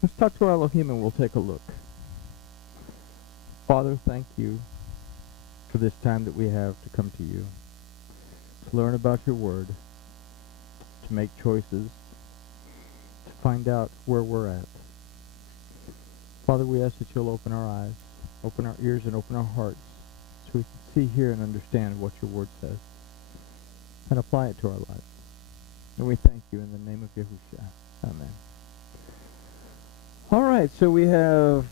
Let's talk to our Elohim and we'll take a look. Father, thank you for this time that we have to come to you, to learn about your word, to make choices, to find out where we're at. Father, we ask that you'll open our eyes, open our ears, and open our hearts so we can see, hear, and understand what your word says and apply it to our lives. And we thank you in the name of Yahushua. Amen. All right, so we have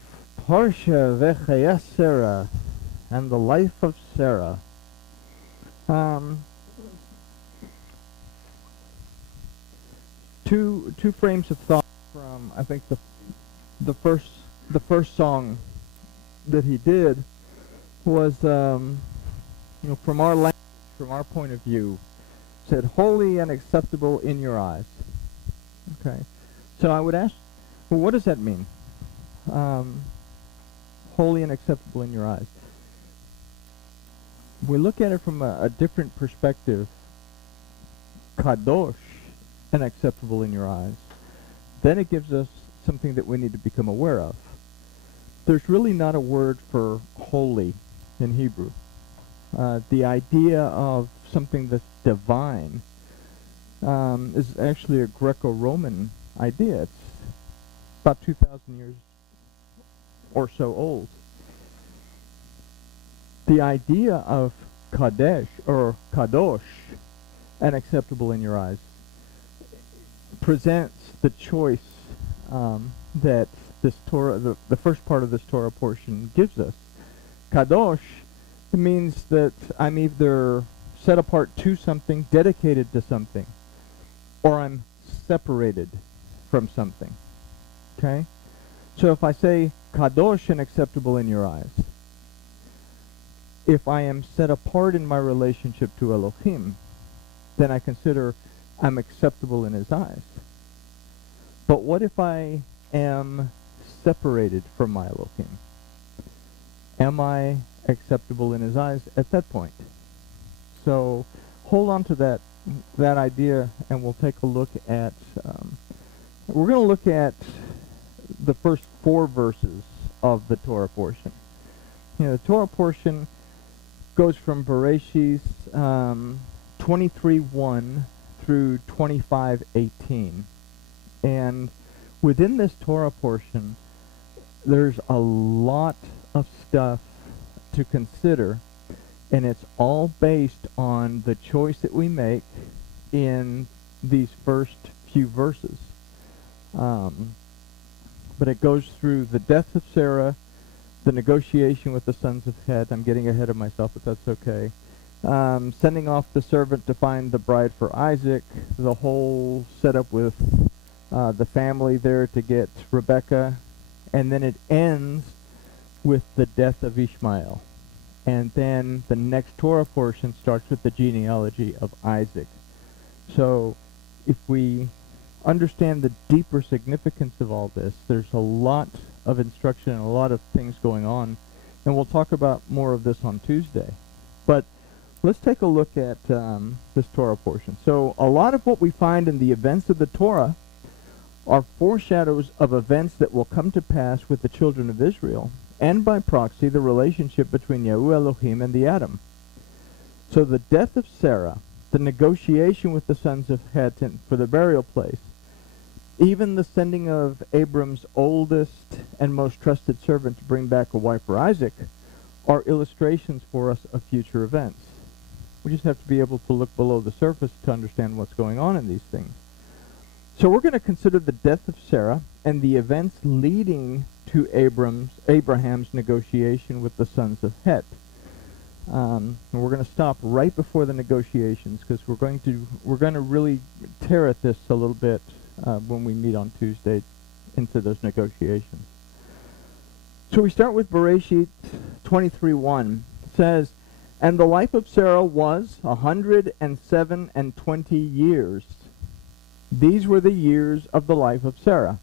Parsha Vechayas Sarah and the life of Sarah. Two frames of thought from, I think, the first song that he did was from our language, from our point of view, said holy and acceptable in your eyes. Okay, so I would ask, well, what does that mean? Holy and acceptable in your eyes. We look at it from a different perspective. Kadosh and acceptable in your eyes. Then it gives us something that we need to become aware of. There's really not a word for holy in Hebrew. The idea of something that's divine is actually a Greco-Roman idea. It's about 2,000 years or so old. The idea of Kadesh or Kadosh and acceptable in your eyes presents the choice that this Torah, the first part of this Torah portion gives us. Kadosh means that I'm either set apart to something, dedicated to something, or I'm separated from something. Okay? So if I say Kadosh and acceptable in your eyes, if I am set apart in my relationship to Elohim, then I consider I'm acceptable in his eyes. But what if I am separated from my Elohim? Am I acceptable in his eyes at that point? So hold on to that idea, and we'll take a look at, we're going to look at the first 4 verses of the Torah portion. The Torah portion goes from Bereshit 23:1 through 25:18. And within this Torah portion, there's a lot of stuff to consider, and it's all based on the choice that we make in these first few verses. But it goes through the death of Sarah, the negotiation with the sons of Het. I'm getting ahead of myself, but that's okay. Sending off the servant to find the bride for Isaac, the whole setup with the family there to get Rebekah, and then it ends with the death of Ishmael. And then the next Torah portion starts with the genealogy of Isaac. So if we understand the deeper significance of all this, there's a lot of instruction and a lot of things going on, and we'll talk about more of this on Tuesday. But let's take a look at this Torah portion. So a lot of what we find in the events of the Torah are foreshadows of events that will come to pass with the children of Israel, and by proxy the relationship between Yahuwah Elohim and the Adam. So the death of Sarah, the negotiation with the sons of Het for the burial place, even the sending of Abram's oldest and most trusted servant to bring back a wife for Isaac, are illustrations for us of future events. We just have to be able to look below the surface to understand what's going on in these things. So we're going to consider the death of Sarah and the events leading to Abraham's negotiation with the sons of Het. And we're going to stop right before the negotiations, because we're going to really tear at this a little bit when we meet on Tuesday into those negotiations. So we start with Bereshit 23:1. It says, "And the life of Sarah was 127 years. These were the years of the life of Sarah."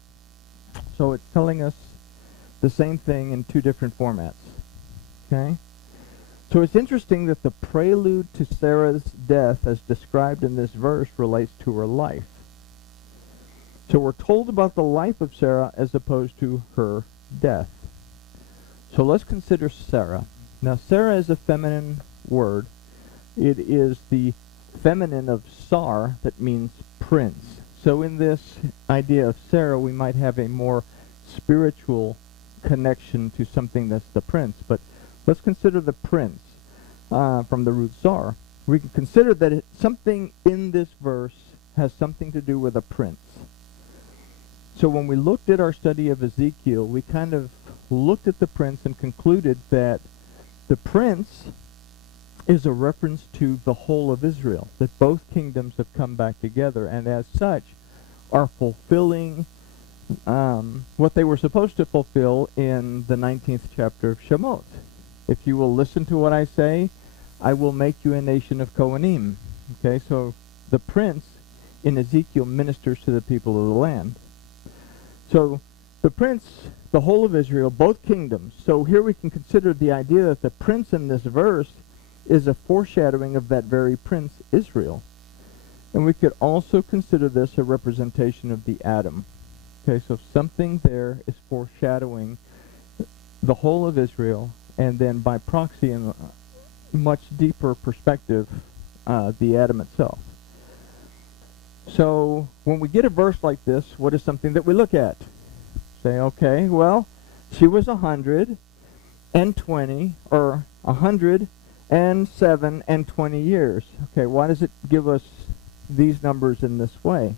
So it's telling us the same thing in 2 different formats. Okay? So it's interesting that the prelude to Sarah's death, as described in this verse, relates to her life. So we're told about the life of Sarah as opposed to her death. So let's consider Sarah. Now, Sarah is a feminine word. It is the feminine of Sar, that means prince. So in this idea of Sarah, we might have a more spiritual connection to something that's the prince. But let's consider the prince from the root Sar. We can consider that something in this verse has something to do with a prince. So when we looked at our study of Ezekiel, we kind of looked at the prince and concluded that the prince is a reference to the whole of Israel, that both kingdoms have come back together, and as such are fulfilling what they were supposed to fulfill in the 19th chapter of Shemot. If you will listen to what I say, I will make you a nation of Kohanim. Okay, so the prince in Ezekiel ministers to the people of the land. So the prince, the whole of Israel, both kingdoms. So here we can consider the idea that the prince in this verse is a foreshadowing of that very prince, Israel. And we could also consider this a representation of the atom. Okay, so something there is foreshadowing the whole of Israel, and then by proxy, in a much deeper perspective, the atom itself. So when we get a verse like this, what is something that we look at? Say, okay, well, she was 120 or 107 and 20 years. Okay, why does it give us these numbers in this way?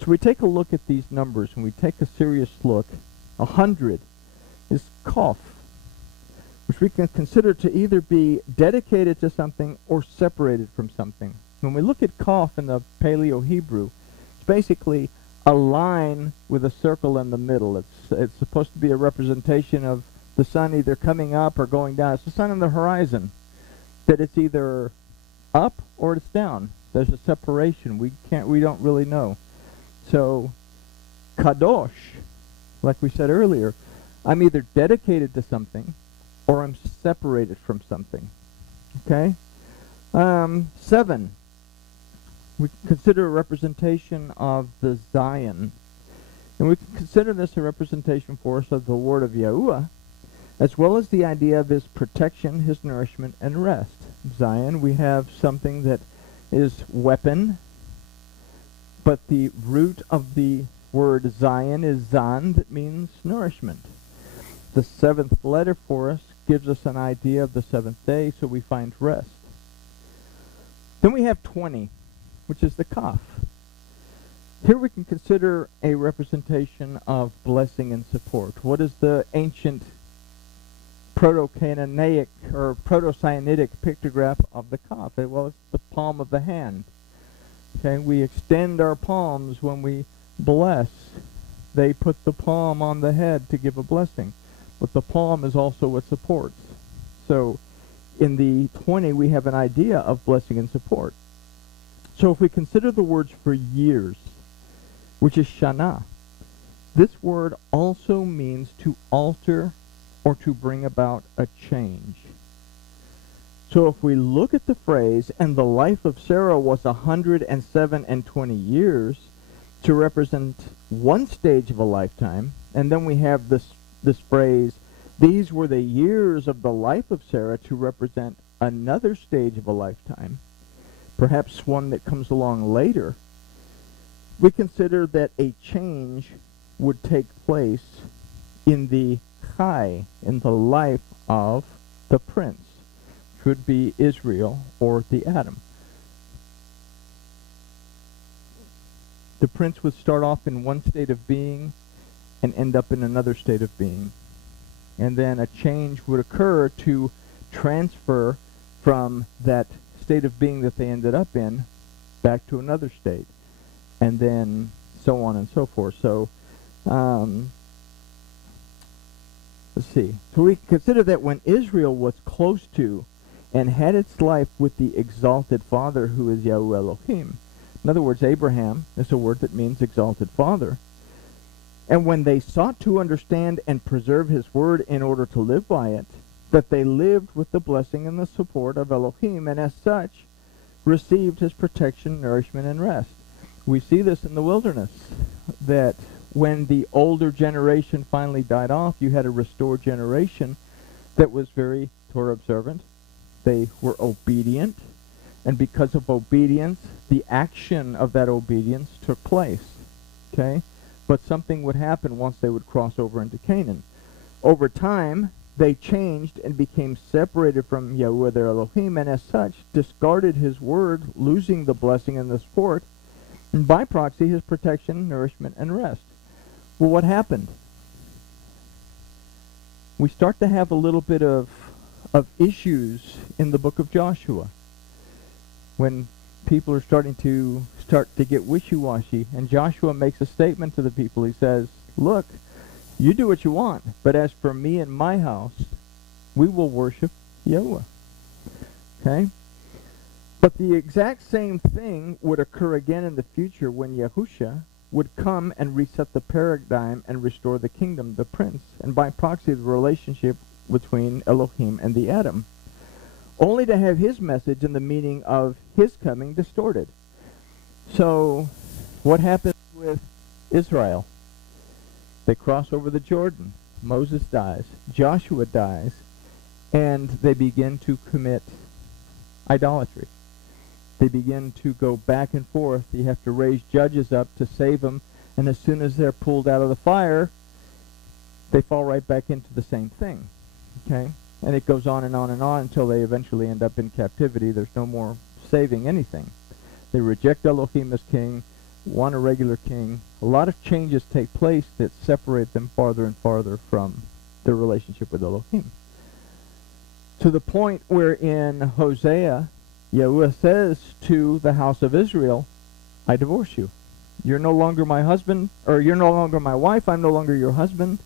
So we take a look at these numbers and we take a serious look. 100 is Kaf, which we can consider to either be dedicated to something or separated from something. When we look at Kaf in the Paleo-Hebrew, it's basically a line with a circle in the middle. It's supposed to be a representation of the sun either coming up or going down. It's the sun on the horizon, that it's either up or it's down. There's a separation. We don't really know. So, Kadosh, like we said earlier, I'm either dedicated to something or I'm separated from something. Okay? 7. We consider a representation of the Zion. And we can consider this a representation for us of the word of Yahuwah, as well as the idea of his protection, his nourishment, and rest. Zion, we have something that is weapon, but the root of the word Zion is Zan, that means nourishment. The 7th letter for us gives us an idea of the 7th day, so we find rest. Then we have 20, which is the Kaf. Here we can consider a representation of blessing and support. What is the ancient Proto-Canaanaic or Proto-Sinaitic pictograph of the Kaf? Well, it's the palm of the hand. Okay, we extend our palms when we bless. They put the palm on the head to give a blessing, but the palm is also what supports. So in the 20, we have an idea of blessing and support. So if we consider the words for years, which is Shana, this word also means to alter or to bring about a change. So if we look at the phrase, and the life of Sarah was 107 and 20 years, to represent one stage of a lifetime, and then we have this phrase, these were the years of the life of Sarah, to represent another stage of a lifetime, perhaps one that comes along later, we consider that a change would take place in the Chai, in the life of the prince, which would be Israel or the Adam. The prince would start off in one state of being and end up in another state of being. And then a change would occur to transfer from that state of being that they ended up in back to another state. And then so on and so forth. So, let's see. So we consider that when Israel was close to and had its life with the exalted Father, who is Seh HaElohim. In other words, Abraham is a word that means exalted Father. And when they sought to understand and preserve his word in order to live by it, that they lived with the blessing and the support of Elohim, and as such, received his protection, nourishment, and rest. We see this in the wilderness, that when the older generation finally died off, you had a restored generation that was very Torah observant. They were obedient, and because of obedience, the action of that obedience took place. Okay? But something would happen once they would cross over into Canaan. Over time, they changed and became separated from Yahuwah their Elohim, and as such, discarded his word, losing the blessing and the support, and by proxy, his protection, nourishment, and rest. Well, what happened? We start to have a little bit of issues in the book of Joshua. When people are starting to get wishy-washy, and Joshua makes a statement to the people. He says, look, you do what you want, but as for me and my house, we will worship Yahuwah. Okay? But the exact same thing would occur again in the future when Yahusha would come and reset the paradigm and restore the kingdom, the prince, and by proxy the relationship between Elohim and the Adam, only to have his message and the meaning of his coming distorted. So, what happens with Israel? They cross over the Jordan. Moses dies. Joshua dies. And they begin to commit idolatry. They begin to go back and forth. You have to raise judges up to save them. And as soon as they're pulled out of the fire, they fall right back into the same thing. Okay? And it goes on and on and on until they eventually end up in captivity. There's no more saving anything. They reject Elohim as king, want a regular king. A lot of changes take place that separate them farther and farther from their relationship with Elohim. To the point where in Hosea, Yahuwah says to the house of Israel, I divorce you. You're no longer my husband, or you're no longer my wife, I'm no longer your husband.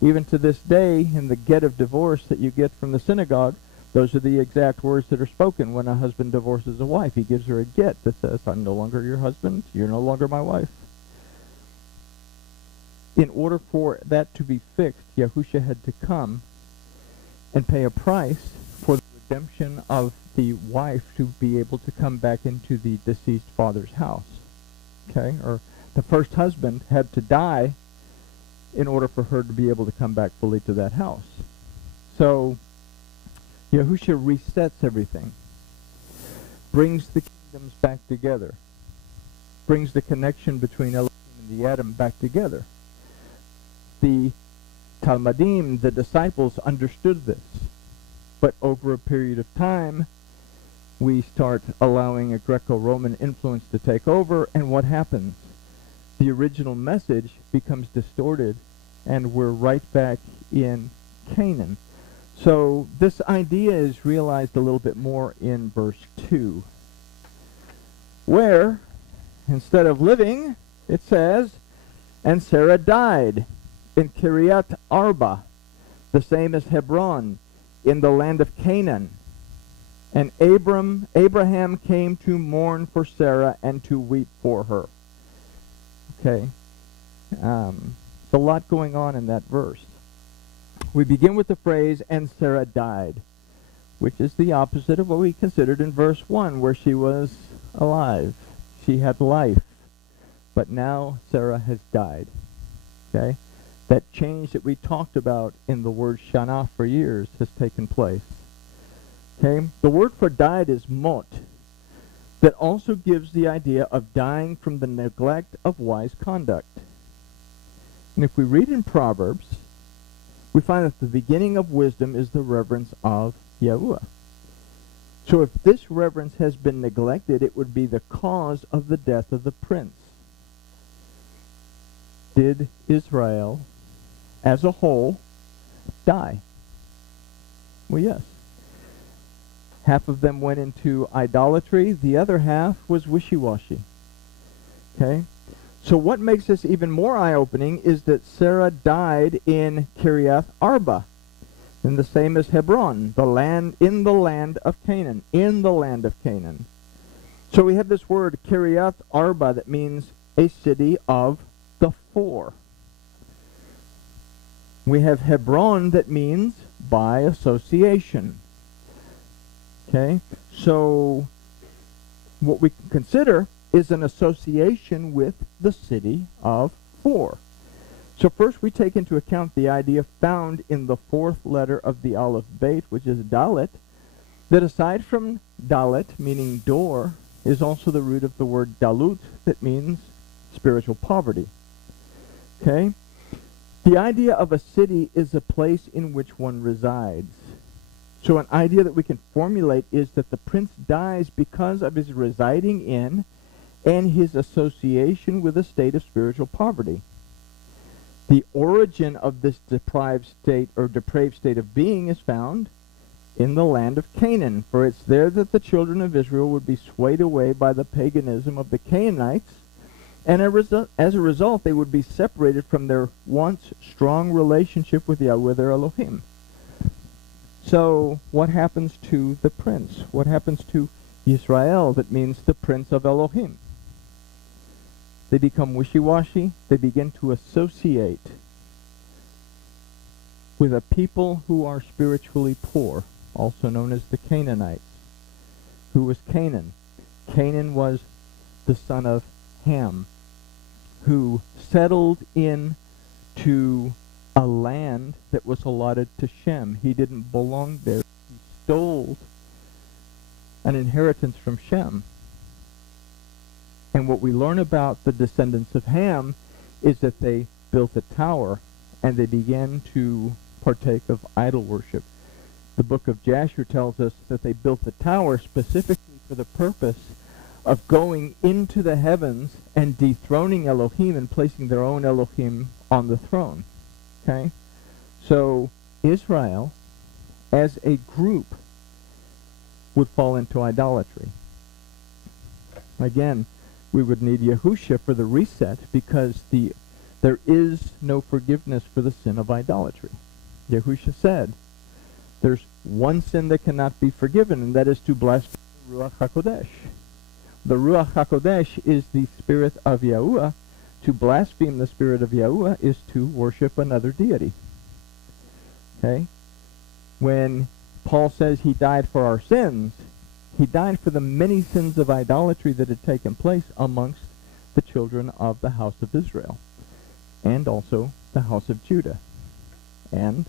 Even to this day, in the get of divorce that you get from the synagogue, those are the exact words that are spoken when a husband divorces a wife. He gives her a get that says, I'm no longer your husband, you're no longer my wife. In order for that to be fixed, Yahusha had to come and pay a price for the redemption of the wife to be able to come back into the deceased father's house. Okay? Or the first husband had to die in order for her to be able to come back fully to that house. So, Yahusha resets everything, brings the kingdoms back together, brings the connection between Elohim and the Adam back together. The Talmudim, the disciples, understood this, but over a period of time, we start allowing a Greco-Roman influence to take over, and what happens? The original message becomes distorted, and we're right back in Canaan. So this idea is realized a little bit more in verse 2, where, instead of living, it says, and Sarah died in Kiriath Arba, the same as Hebron, in the land of Canaan. And Abraham came to mourn for Sarah and to weep for her. Okay. There's a lot going on in that verse. We begin with the phrase, and Sarah died, which is the opposite of what we considered in verse 1, where she was alive. She had life. But now Sarah has died. Okay? That change that we talked about in the word Shana for years has taken place. Okay? The word for died is mot, that also gives the idea of dying from the neglect of wise conduct. And if we read in Proverbs, we find that the beginning of wisdom is the reverence of Yahuwah. So if this reverence has been neglected, it would be the cause of the death of the prince. Did Israel, as a whole, die? Well, yes. Half of them went into idolatry. The other half was wishy-washy. Okay? So what makes this even more eye-opening is that Sarah died in Kiriath Arba, and the same as Hebron, in the land of Canaan. In the land of Canaan. So we have this word Kiriath Arba that means a city of the four. We have Hebron that means by association. Okay? So what we can consider is an association with the city of 4. So first we take into account the idea found in the 4th letter of the Aleph Beit, which is Dalet, that aside from Dalet, meaning door, is also the root of the word Dalut, that means spiritual poverty. Okay? The idea of a city is a place in which one resides. So an idea that we can formulate is that the prince dies because of his residing in and his association with a state of spiritual poverty. The origin of this depraved state or depraved state of being is found in the land of Canaan, for it's there that the children of Israel would be swayed away by the paganism of the Canaanites, and as a result they would be separated from their once strong relationship with Yahweh their Elohim. So what happens to the prince? What happens to Yisrael, that means the prince of Elohim? They become wishy-washy. They begin to associate with a people who are spiritually poor, also known as the Canaanites. Who was Canaan? Canaan was the son of Ham, who settled into a land that was allotted to Shem. He didn't belong there. He stole an inheritance from Shem. And what we learn about the descendants of Ham is that they built a tower and they began to partake of idol worship. The book of Jasher tells us that they built the tower specifically for the purpose of going into the heavens and dethroning Elohim and placing their own Elohim on the throne. Okay? So Israel, as a group, would fall into idolatry. Again, we would need Yahusha for the reset, because there is no forgiveness for the sin of idolatry. Yahusha said, there's one sin that cannot be forgiven, and that is to blaspheme the Ruach HaKodesh. The Ruach HaKodesh is the spirit of Yahuwah. To blaspheme the spirit of Yahuwah is to worship another deity. Okay? When Paul says he died for our sins, he died for the many sins of idolatry that had taken place amongst the children of the house of Israel, and also the house of Judah, and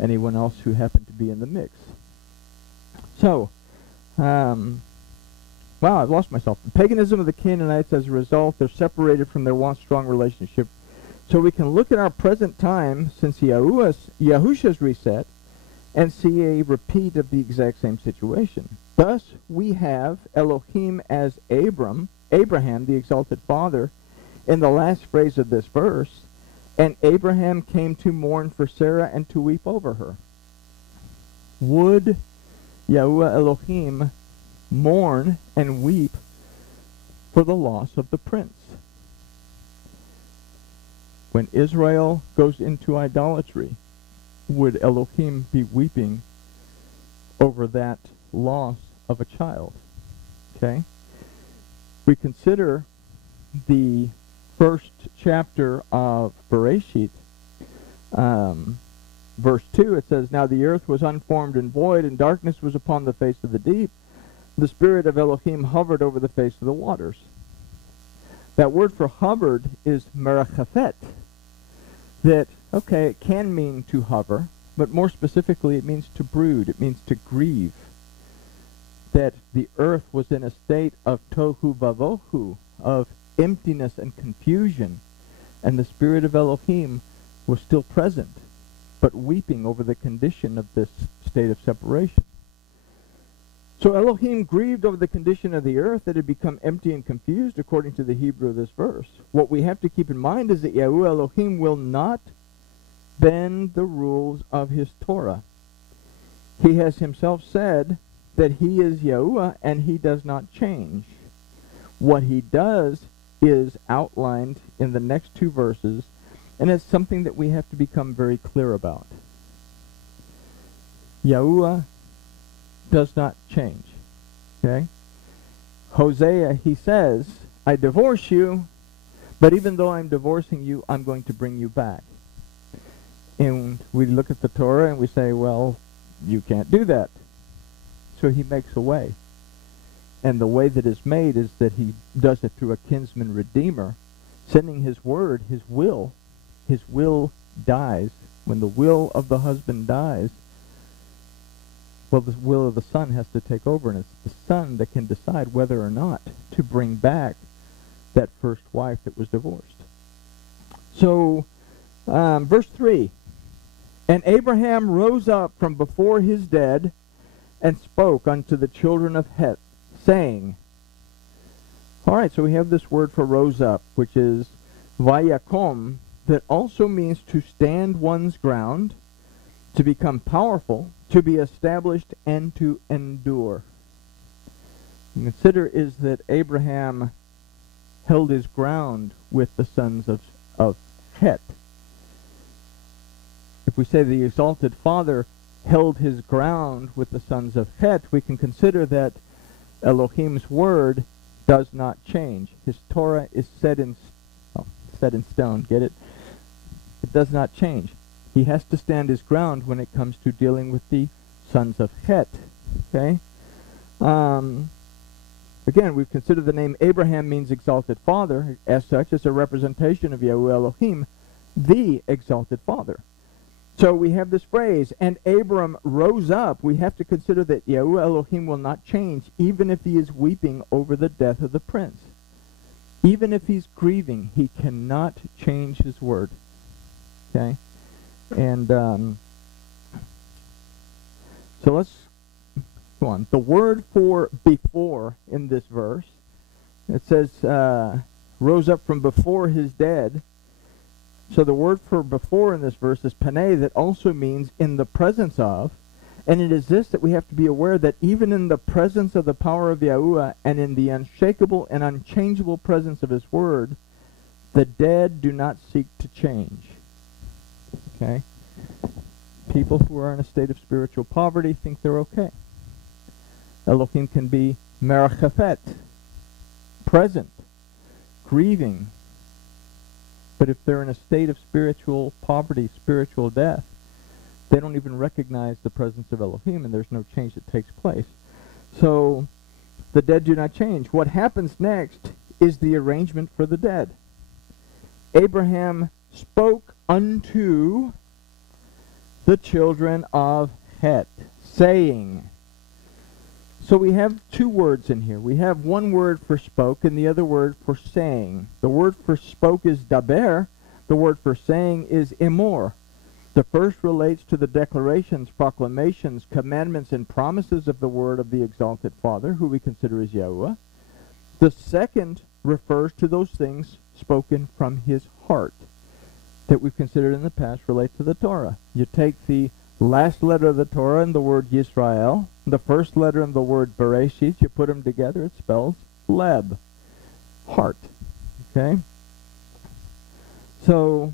anyone else who happened to be in the mix. So, wow, I've lost myself. The paganism of the Canaanites, as a result, they're separated from their once strong relationship. So we can look at our present time, since Yahusha's reset, and see a repeat of the exact same situation. Thus, we have Elohim as Abraham, the exalted father, in the last phrase of this verse, and Abraham came to mourn for Sarah and to weep over her. Would Yahuwah Elohim mourn and weep for the loss of the prince? When Israel goes into idolatry, would Elohim be weeping over that loss of a child? Okay? We consider the first chapter of Bereshit, verse 2, it says, "Now the earth was unformed and void, and darkness was upon the face of the deep. The Spirit of Elohim hovered over the face of the waters." That word for hovered is merachafet. That, okay, it can mean to hover, but more specifically it means to brood, it means to grieve. That the earth was in a state of tohu vavohu, of emptiness and confusion, and the Spirit of Elohim was still present, but weeping over the condition of this state of separation. So Elohim grieved over the condition of the earth that had become empty and confused, according to the Hebrew of this verse. What we have to keep in mind is that Yahuwah Elohim will not bend the rules of his Torah. He has himself said that he is Yahuwah and he does not change. What he does is outlined in the next two verses, and it's something that we have to become very clear about. Yahuwah does not change. Okay? Hosea, he says, I divorce you, but even though I'm divorcing you, I'm going to bring you back. And we look at the Torah and we say, well, you can't do that. So he makes a way. And the way that it's made is that he does it through a kinsman redeemer, sending his word, his will. His will dies. When the will of the husband dies, well, the will of the son has to take over, and it's the son that can decide whether or not to bring back that first wife that was divorced. So, verse 3, and Abraham rose up from before his dead and spoke unto the children of Heth, saying, all right, so we have this word for rose up, which is vayakom, that also means to stand one's ground, to become powerful, to be established, and to endure. And consider is that Abraham held his ground with the sons of Het. If we say the exalted Father held his ground with the sons of Het, we can consider that Elohim's word does not change. His Torah is set in stone. Get it? It does not change. He has to stand his ground when it comes to dealing with the sons of Het. Okay? Again, we've considered the name Abraham means exalted father. As such, it's a representation of Yahuwah Elohim, the exalted father. So we have this phrase, and Abram rose up. We have to consider that Yahuwah Elohim will not change, even if he is weeping over the death of the prince. Even if he's grieving, he cannot change his word. Okay? And so let's go on. The word for before in this verse, it says, rose up from before his dead. So the word for before in this verse is paneh, that also means in the presence of. And it is this that we have to be aware that even in the presence of the power of Yahuwah and in the unshakable and unchangeable presence of his word, the dead do not seek to change. Okay? People who are in a state of spiritual poverty think they're okay. Elohim can be merachafet, present, grieving. But if they're in a state of spiritual poverty, spiritual death, they don't even recognize the presence of Elohim, and there's no change that takes place. So the dead do not change. What happens next is the arrangement for the dead. Abraham spoke unto the children of Het, saying. So we have two words in here. We have one word for spoke and the other word for saying. The word for spoke is daber. The word for saying is emor. The first relates to the declarations, proclamations, commandments, and promises of the word of the exalted Father, who we consider as Yahuwah. The second refers to those things spoken from his heart that we've considered in the past relate to the Torah. You take the last letter of the Torah and the word Yisrael, the first letter and the word Bereshit, you put them together, it spells leb, heart. Okay? So,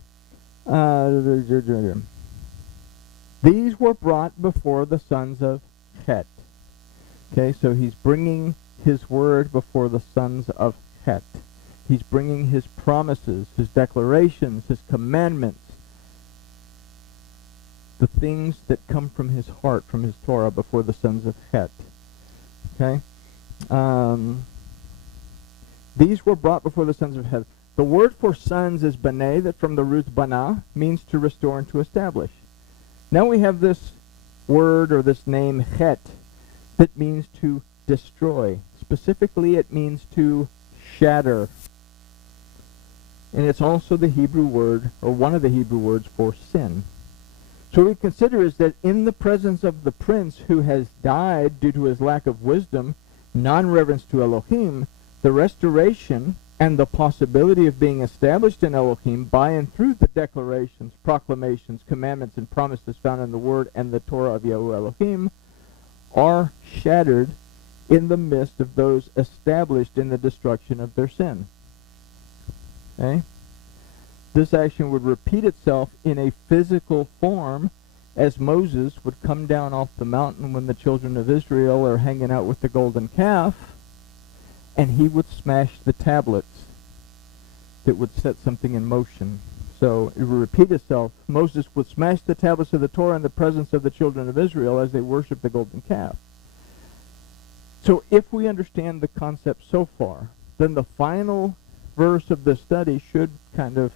these were brought before the sons of Het. Okay, so he's bringing his word before the sons of Het. He's bringing his promises, his declarations, his commandments, the things that come from his heart, from his Torah, before the sons of Het. Okay? These were brought before the sons of Het. The word for sons is baneh, that from the root bana means to restore and to establish. Now we have this word or this name Het that means to destroy. Specifically, it means to shatter. And it's also the Hebrew word, or one of the Hebrew words for sin. So what we consider is that in the presence of the prince who has died due to his lack of wisdom, non-reverence to Elohim, the restoration and the possibility of being established in Elohim by and through the declarations, proclamations, commandments, and promises found in the Word and the Torah of Yahuwah Elohim are shattered in the midst of those established in the destruction of their sin. Okay? This action would repeat itself in a physical form as Moses would come down off the mountain when the children of Israel are hanging out with the golden calf, and he would smash the tablets that would set something in motion. So it would repeat itself. Moses would smash the tablets of the Torah in the presence of the children of Israel as they worshiped the golden calf. So if we understand the concept so far, then the final verse of the study should kind of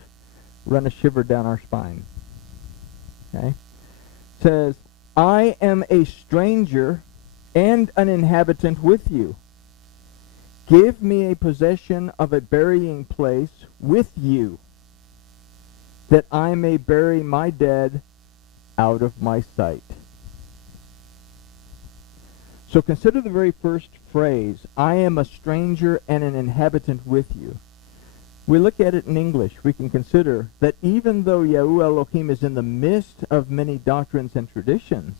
run a shiver down our spine. Okay? It says, I am a stranger and an inhabitant with you. Give me a possession of a burying place with you, that I may bury my dead out of my sight. So consider the very first phrase, I am a stranger and an inhabitant with you. We look at it in English. We can consider that even though Yahuwah Elohim is in the midst of many doctrines and traditions,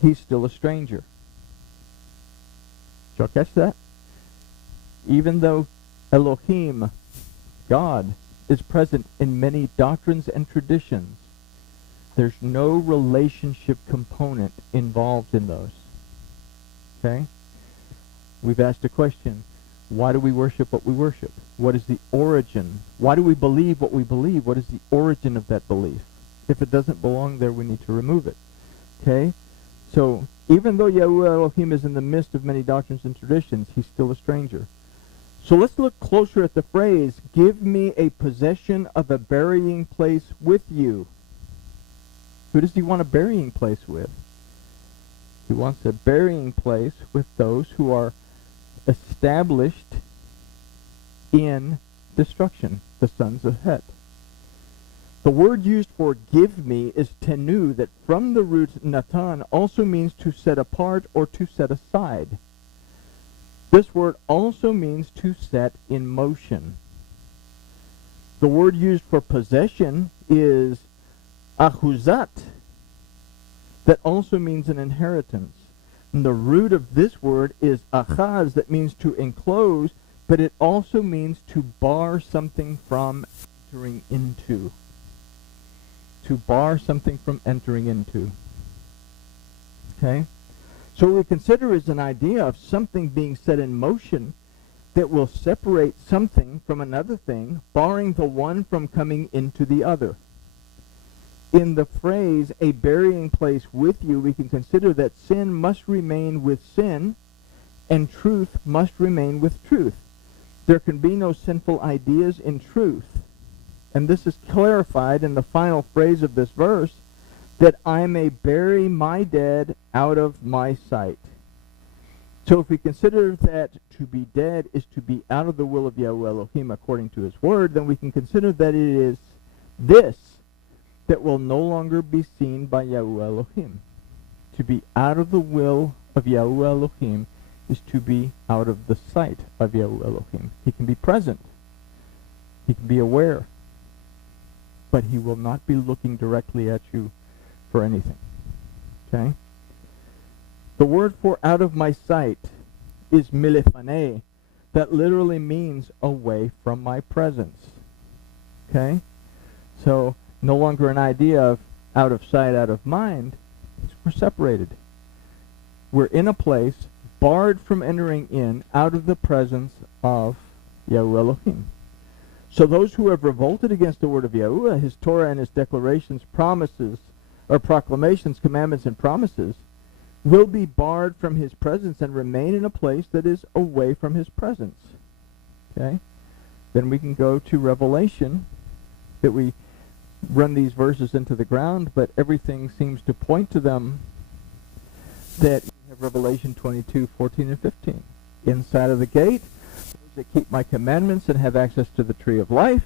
he's still a stranger. Did y'all catch that? Even though Elohim, God, is present in many doctrines and traditions, there's no relationship component involved in those. Okay? We've asked a question. Why do we worship what we worship? What is the origin? Why do we believe what we believe? What is the origin of that belief? If it doesn't belong there, we need to remove it. Okay? So, even though Yahuwah Elohim is in the midst of many doctrines and traditions, he's still a stranger. So let's look closer at the phrase, give me a possession of a burying place with you. Who does he want a burying place with? He wants a burying place with those who are established in destruction, the sons of Het. The word used for give me is tenu, that from the root natan also means to set apart or to set aside. This word also means to set in motion. The word used for possession is ahuzat, that also means an inheritance. And the root of this word is achaz, that means to enclose, but it also means to bar something from entering into. To bar something from entering into. Okay? So what we consider is an idea of something being set in motion that will separate something from another thing, barring the one from coming into the other. In the phrase, a burying place with you, we can consider that sin must remain with sin, and truth must remain with truth. There can be no sinful ideas in truth. And this is clarified in the final phrase of this verse, that I may bury my dead out of my sight. So if we consider that to be dead is to be out of the will of Yahuwah Elohim according to his word, then we can consider that it is this that will no longer be seen by Yahuwah Elohim. To be out of the will of Yahuwah Elohim is to be out of the sight of Yahuwah Elohim. He can be present. He can be aware. But he will not be looking directly at you for anything. Okay? The word for out of my sight is milefane, that literally means away from my presence. Okay? So, no longer an idea of out of sight, out of mind. We're separated. We're in a place barred from entering in out of the presence of Yahuwah Elohim. So those who have revolted against the word of Yahuwah, his Torah and his declarations, promises, or proclamations, commandments, and promises, will be barred from his presence and remain in a place that is away from his presence. Okay? Then we can go to Revelation, that we run these verses into the ground, but everything seems to point to them, that we have Revelation 22:14 and 15. Inside of the gate, those that keep my commandments and have access to the tree of life.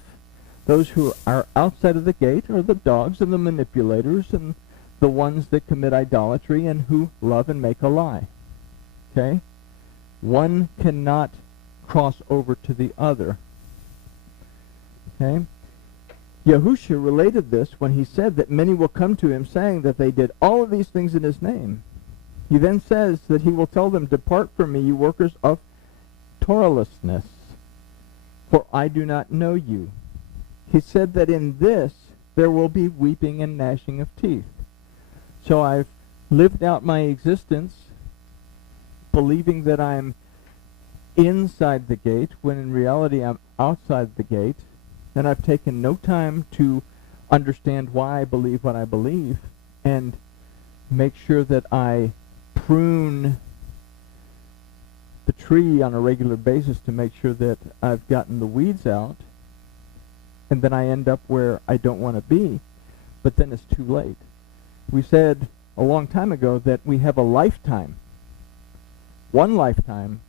Those who are outside of the gate are the dogs and the manipulators and the ones that commit idolatry and who love and make a lie. Okay? One cannot cross over to the other. Okay? Yahusha related this when he said that many will come to him saying that they did all of these things in his name. He then says that he will tell them, depart from me, you workers of Torahlessness, for I do not know you. He said that in this there will be weeping and gnashing of teeth. So I've lived out my existence believing that I'm inside the gate, when in reality I'm outside the gate, and I've taken no time to understand why I believe what I believe, and make sure that I prune tree on a regular basis to make sure that I've gotten the weeds out, and then I end up where I don't want to be, but then it's too late. We said a long time ago that we have a lifetime, one lifetime,